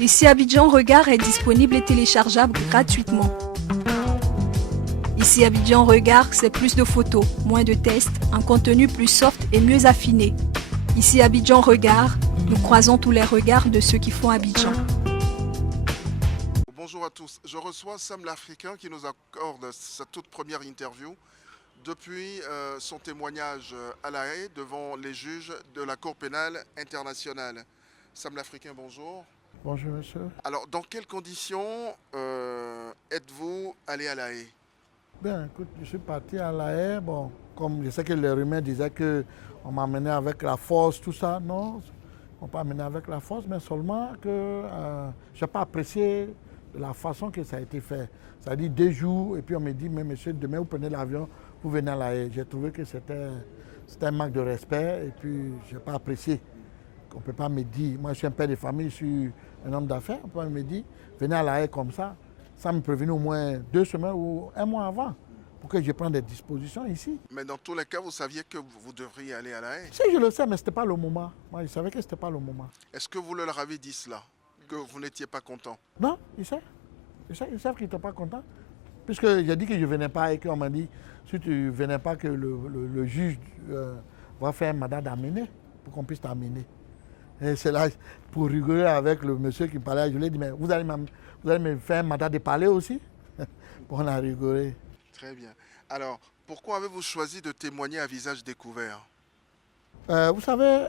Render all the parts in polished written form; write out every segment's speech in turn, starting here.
Ici Abidjan Regard est disponible et téléchargeable gratuitement. Ici Abidjan Regard, c'est plus de photos, moins de tests, un contenu plus soft et mieux affiné. Ici Abidjan Regard, nous croisons tous les regards de ceux qui font Abidjan. Bonjour à tous, je reçois Sam l'Africain qui nous accorde sa toute première interview depuis son témoignage à La Haye devant les juges de la Cour pénale internationale. Sam l'Africain, bonjour. Bonjour monsieur. Alors, dans quelles conditions êtes-vous allé à La Haye? Bien, écoute, je suis parti à La Haye. Bon, comme je sais que les rumeurs disaient qu'on m'a amené avec la force, tout ça. Non, on m'a pas amené avec la force, mais seulement que je n'ai pas apprécié de la façon que ça a été fait. C'est-à-dire 2 jours, et puis on me dit, mais monsieur, demain vous prenez l'avion, vous venez à La Haye. J'ai trouvé que c'était un manque de respect, et puis je n'ai pas apprécié. On ne peut pas me dire, moi je suis un père de famille, je suis un homme d'affaires, on peut pas me dire, venez à La Haye comme ça. Ça me prévenait au moins 2 semaines ou 1 mois avant pour que je prenne des dispositions ici. Mais dans tous les cas, vous saviez que vous devriez aller à La Haye. Si je le sais, mais ce n'était pas le moment. Moi, je savais que ce n'était pas le moment. Est-ce que vous leur avez dit cela, que vous n'étiez pas content? Non, ils savent. Ils savent qu'ils n'étaient pas contents. Puisque j'ai dit que je ne venais pas et qu'on m'a dit, si tu ne venais pas, que le juge va faire un mandat d'amener pour qu'on puisse t'amener. Et c'est là, pour rigoler avec le monsieur qui parlait, je lui ai dit, mais vous allez me faire un mandat de parler aussi? Bon, on a rigolé. Très bien. Alors, pourquoi avez-vous choisi de témoigner à visage découvert? Vous savez,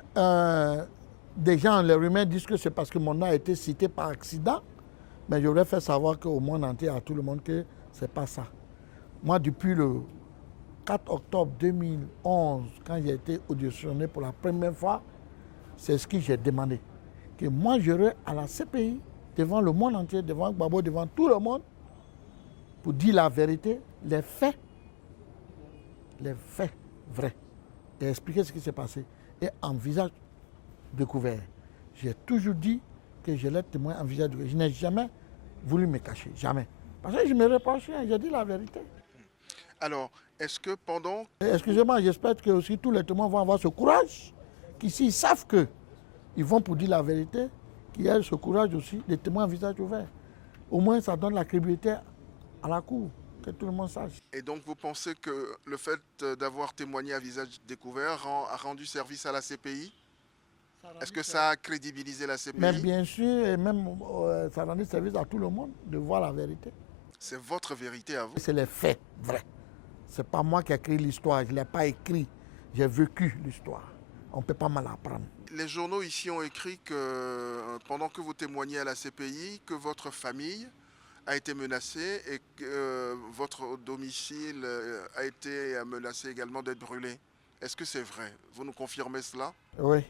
des gens, les rumeurs disent que c'est parce que mon nom a été cité par accident, mais je voudrais faire savoir qu'au monde entier, à tout le monde, que ce n'est pas ça. Moi, depuis le 4 octobre 2011, quand j'ai été auditionné pour la première fois, c'est ce que j'ai demandé. Que moi, j'irai à la CPI, devant le monde entier, devant Gbagbo, devant tout le monde, pour dire la vérité, les faits vrais, et expliquer ce qui s'est passé, et en visage découvert. J'ai toujours dit que je l'ai témoin en visage découvert. Je n'ai jamais voulu me cacher, jamais. Parce que je me reproche rien, j'ai dit la vérité. Alors, est-ce que pendant... Excusez-moi, j'espère que aussi tous les témoins vont avoir ce courage, qu'ici ils savent qu'ils vont pour dire la vérité, qu'il y a ce courage aussi, des témoins en visage ouvert. Au moins, ça donne la crédibilité à la cour, que tout le monde sache. Et donc, vous pensez que le fait d'avoir témoigné à visage découvert a rendu service à la CPI? Est-ce que ça a crédibilisé la CPI? Mais bien sûr, et même ça rend service à tout le monde de voir la vérité. C'est votre vérité à vous? C'est les faits vrais. Ce n'est pas moi qui ai écrit l'histoire, je ne l'ai pas écrit. J'ai vécu l'histoire. On ne peut pas mal apprendre. Les journaux ici ont écrit que pendant que vous témoignez à la CPI, que votre famille a été menacée et que votre domicile a été menacé également d'être brûlé. Est-ce que c'est vrai? Vous nous confirmez cela? Oui,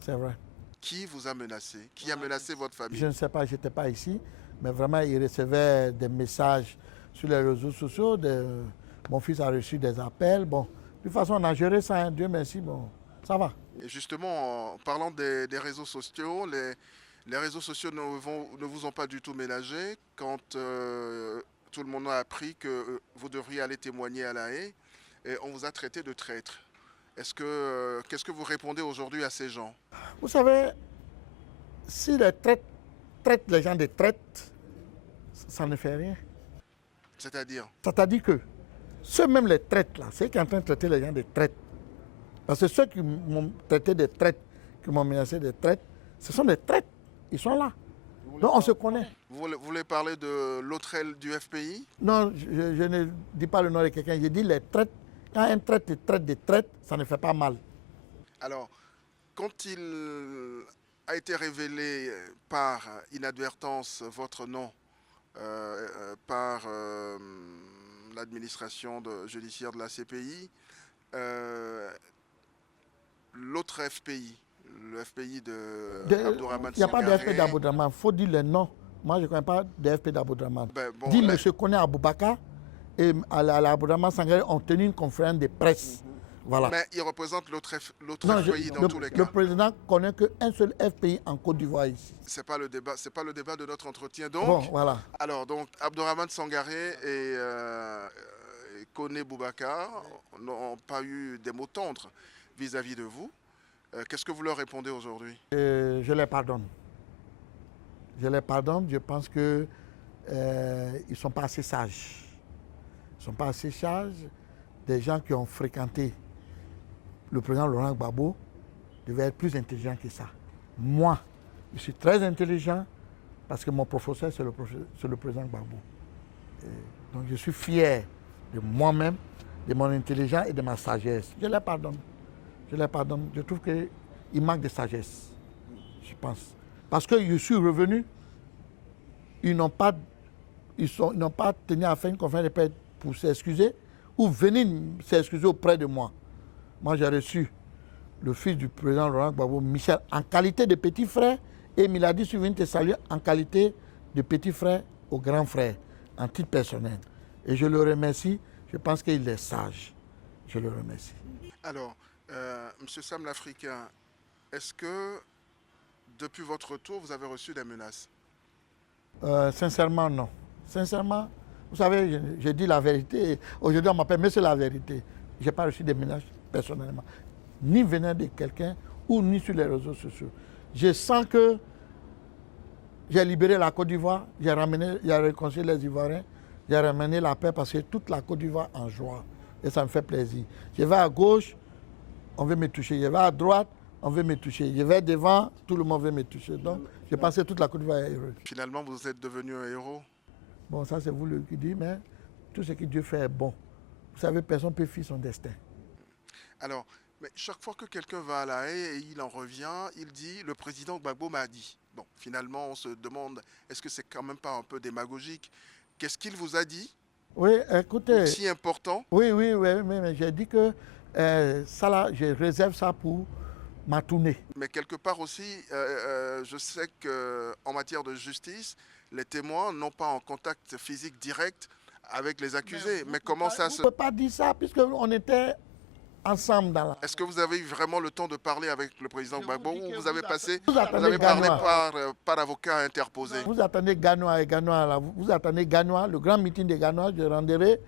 c'est vrai. Qui vous a menacé? Qui a menacé votre famille? Je ne sais pas, je n'étais pas ici, mais vraiment, il recevait des messages sur les réseaux sociaux. Mon fils a reçu des appels. Bon, de toute façon, on a géré ça, hein, Dieu merci, bon, ça va. Et justement, en parlant des réseaux sociaux, les réseaux sociaux ne vous ont pas du tout ménagé quand tout le monde a appris que vous devriez aller témoigner à La Haye et on vous a traité de traître. Qu'est-ce que vous répondez aujourd'hui à ces gens? Vous savez, si les traitent les gens de traite, ça ne fait rien. C'est-à-dire? C'est-à-dire que ceux même les traites là, c'est qui sont en train de traiter les gens de traite. Parce que ceux qui m'ont traité de traite, qui m'ont menacé de traite, ce sont des traites. Ils sont là. Donc on se connaît. Vous voulez parler de l'autre aile du FPI? Non, je ne dis pas le nom de quelqu'un, je dis les traites. Quand un traite de traite, ça ne fait pas mal. Alors, quand il a été révélé par inadvertance votre nom par l'administration judiciaire de la CPI, l'autre FPI, le FPI d'Abdourahmane Sangaré... Il n'y a pas de FPI d'Abdourahmane, il faut dire les noms. Moi, je ne connais pas de FPI d'Abdourahmane. Bon, dis M. Koné Aboubakar et Abdourahmane Sangaré ont tenu une conférence de presse. Voilà. Mais il représente l'autre FPI dans tous les cas. Le président connaît qu'un seul FPI en Côte d'Ivoire ici. Ce n'est pas le débat de notre entretien. Donc, bon, voilà. Alors, donc, Abdourahmane Sangaré et Koné Boubacar n'ont pas eu des mots tendres vis-à-vis de vous. Qu'est-ce que vous leur répondez aujourd'hui? Je les pardonne. Je les pardonne, je pense qu'ils ne sont pas assez sages. Ils ne sont pas assez sages. Des gens qui ont fréquenté le président Laurent Gbagbo devaient être plus intelligents que ça. Moi, je suis très intelligent parce que mon professeur, c'est le président Gbagbo. Donc je suis fier de moi-même, de mon intelligence et de ma sagesse. Je les pardonne. Je les pardonne. Je trouve qu'il manque de sagesse, je pense. Parce que je suis revenu, ils n'ont pas tenu à faire une conférence de presse pour s'excuser ou venir s'excuser auprès de moi. Moi, j'ai reçu le fils du président Laurent Gbagbo, Michel, en qualité de petit frère, et il m'a dit, je suis venu te saluer en qualité de petit frère au grand frère, en titre personnel. Et je le remercie, je pense qu'il est sage. Je le remercie. Alors, M. Sam l'Africain, est-ce que depuis votre retour, vous avez reçu des menaces? Sincèrement, non. Sincèrement, vous savez, je dis la vérité. Aujourd'hui, on m'appelle Monsieur la vérité. Je n'ai pas reçu des menaces personnellement, ni venant de quelqu'un ou ni sur les réseaux sociaux. Je sens que j'ai libéré la Côte d'Ivoire, j'ai réconcilié les Ivoiriens, j'ai ramené la paix parce que toute la Côte d'Ivoire en joie. Et ça me fait plaisir. Je vais à gauche, on veut me toucher. Je vais à droite, on veut me toucher. Je vais devant, tout le monde veut me toucher. Donc, je pense que toute la Côte d'Ivoire est heureuse. Finalement, vous êtes devenu un héros? Bon, ça c'est vous qui dites, mais tout ce que Dieu fait est bon. Vous savez, personne ne peut fuir son destin. Alors, mais chaque fois que quelqu'un va à La Haye et il en revient, il dit « le président Gbagbo m'a dit ». Bon, finalement, on se demande, est-ce que c'est quand même pas un peu démagogique? Qu'est-ce qu'il vous a dit? Oui, écoutez. Si important? Oui, mais j'ai dit que ça là, je réserve ça pour ma tournée. Mais quelque part aussi, je sais qu'en matière de justice, les témoins n'ont pas un contact physique direct avec les accusés. Mais comment ça se... On ne peut pas dire ça puisqu'on était ensemble dans la... Est-ce que vous avez eu vraiment le temps de parler avec le président Gbagbo ou vous avez passé... Vous avez parlé par avocat interposé? Vous attendez Ganois et Ganois, là. Vous attendez Ganois, le grand meeting des Ganois, je rendrai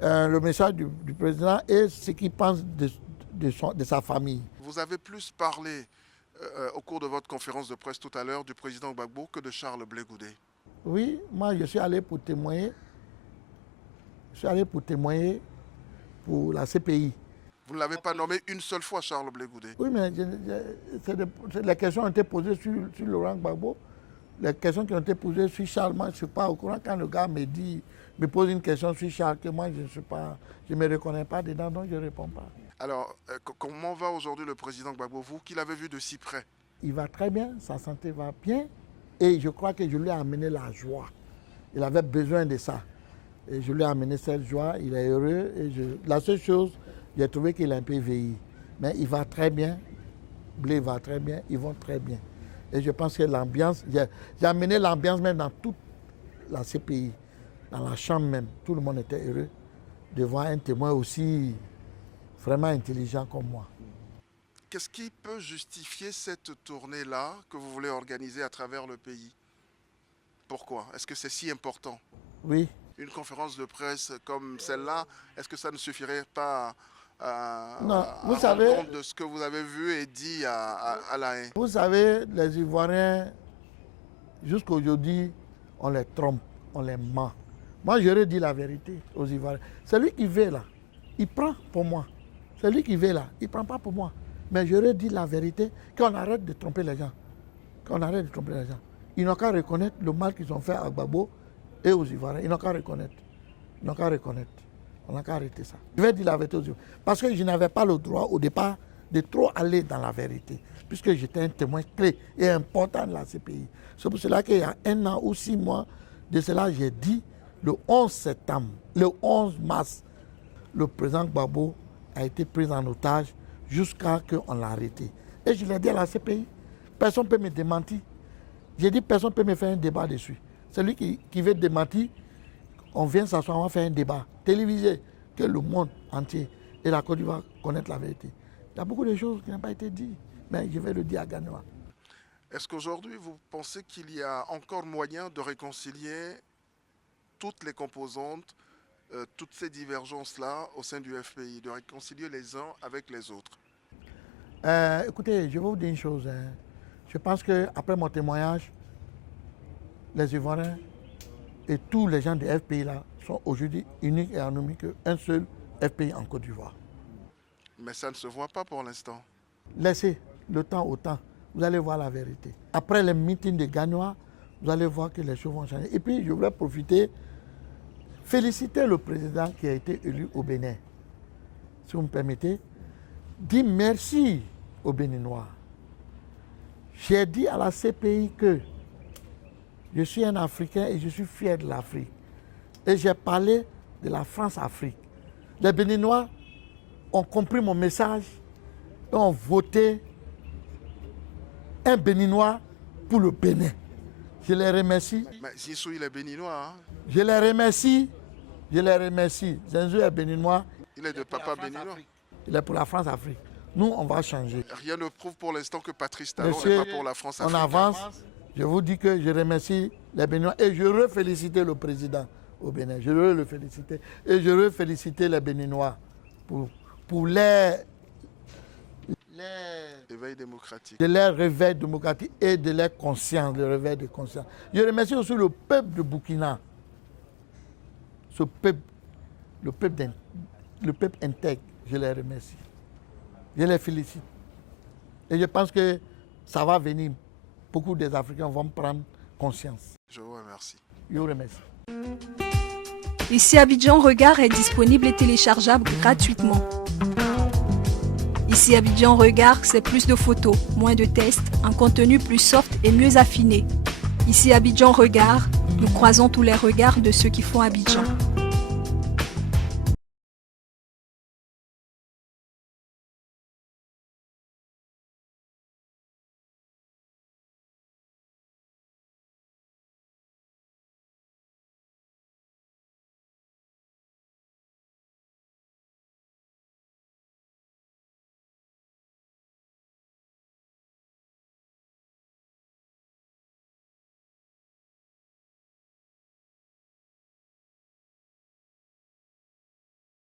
le message du président et ce qu'il pense de sa famille. Vous avez plus parlé au cours de votre conférence de presse tout à l'heure du président Gbagbo que de Charles Blé Goudé. Oui, moi je suis allé pour témoigner. Je suis allé pour témoigner pour la CPI. Vous ne l'avez pas nommé une seule fois, Charles Blé Goudé? Oui, mais les questions ont été posées sur Laurent Gbagbo. Les questions qui ont été posées sur Charles, moi je ne suis pas au courant. Quand le gars me pose une question sur Charles, que moi je ne me reconnais pas dedans, donc je ne réponds pas. Alors, comment va aujourd'hui le président Gbagbo, vous qui l'avez vu de si près? Il va très bien, sa santé va bien et je crois que je lui ai amené la joie. Il avait besoin de ça. Et je lui ai amené cette joie, il est heureux. Et la seule chose, j'ai trouvé qu'il a un peu vieilli. Mais il va très bien, Blé va très bien, ils vont très bien. Et je pense que l'ambiance, j'ai amené l'ambiance même dans toute la CPI, dans la chambre même. Tout le monde était heureux de voir un témoin aussi vraiment intelligent comme moi. Qu'est-ce qui peut justifier cette tournée-là que vous voulez organiser à travers le pays? Pourquoi? Est-ce que c'est si important? Oui. Une conférence de presse comme celle-là, est-ce que ça ne suffirait pas à rendre compte de ce que vous avez vu et dit à La Haye? Vous savez, les Ivoiriens, jusqu'aujourd'hui, on les trompe, on les ment. Moi, j'aurais dit la vérité aux Ivoiriens. Celui qui veut là, il prend pour moi. Celui qui veut là, il ne prend pas pour moi. Mais j'aurais dit la vérité, qu'on arrête de tromper les gens. Qu'on arrête de tromper les gens. Ils n'ont qu'à reconnaître le mal qu'ils ont fait à Gbagbo et aux Ivoiriens. Ils n'ont qu'à reconnaître. Ils n'ont qu'à reconnaître. On n'a qu'à arrêter ça. Je vais dire la vérité aux Ivoiriens. Parce que je n'avais pas le droit au départ de trop aller dans la vérité. Puisque j'étais un témoin clé et important de la CPI. C'est pour cela qu'il y a 1 an ou 6 mois de cela, j'ai dit le 11 septembre, le 11 mars, le président Gbagbo a été pris en otage jusqu'à ce qu'on l'a arrêté. Et je l'ai dit à la CPI, personne ne peut me démentir. J'ai dit personne ne peut me faire un débat dessus. Celui qui veut démentir, on vient s'asseoir, on va faire un débat télévisé, que le monde entier et la Côte d'Ivoire connaissent la vérité. Il y a beaucoup de choses qui n'ont pas été dites, mais je vais le dire à Ganois. Est-ce qu'aujourd'hui, vous pensez qu'il y a encore moyen de réconcilier toutes les composantes, toutes ces divergences-là au sein du FPI, de réconcilier les uns avec les autres? Écoutez, je vais vous dire une chose. Je pense qu'après mon témoignage, les Ivoiriens et tous les gens des FPI là sont aujourd'hui uniques et en unique qu'un seul FPI en Côte d'Ivoire. Mais ça ne se voit pas pour l'instant. Laissez le temps au temps, vous allez voir la vérité. Après les meetings de Gagnois, vous allez voir que les choses vont changer. Et puis je voudrais profiter, féliciter le président qui a été élu au Bénin. Si vous me permettez, dire merci aux Béninois. J'ai dit à la CPI que je suis un Africain et je suis fier de l'Afrique. Et j'ai parlé de la France-Afrique. Les Béninois ont compris mon message et ont voté un Béninois pour le Bénin. Je les remercie. Mais Zissou, il est béninois. Hein? Je les remercie. Je les remercie. Zenzou est béninois. Il est de papa béninois. Il est pour la France-Afrique. Nous, on va changer. Rien ne prouve pour l'instant que Patrice Talon Monsieur, n'est pas pour la France-Afrique. On avance. Je vous dis que je remercie les Béninois et je veux féliciter le président au Bénin. Je veux le féliciter. Et je veux féliciter les Béninois pour Éveil démocratique. de leur réveil démocratique et de leur conscience, le réveil de conscience. Je remercie aussi le peuple de Burkina. Ce peuple, le peuple intègre, je les remercie. Je les félicite. Et je pense que ça va venir. Beaucoup des Africains vont prendre conscience. Je vous remercie. Je vous remercie. Ici Abidjan Regard est disponible et téléchargeable gratuitement. Ici Abidjan Regard, c'est plus de photos, moins de tests, un contenu plus soft et mieux affiné. Ici Abidjan Regard, nous croisons tous les regards de ceux qui font Abidjan.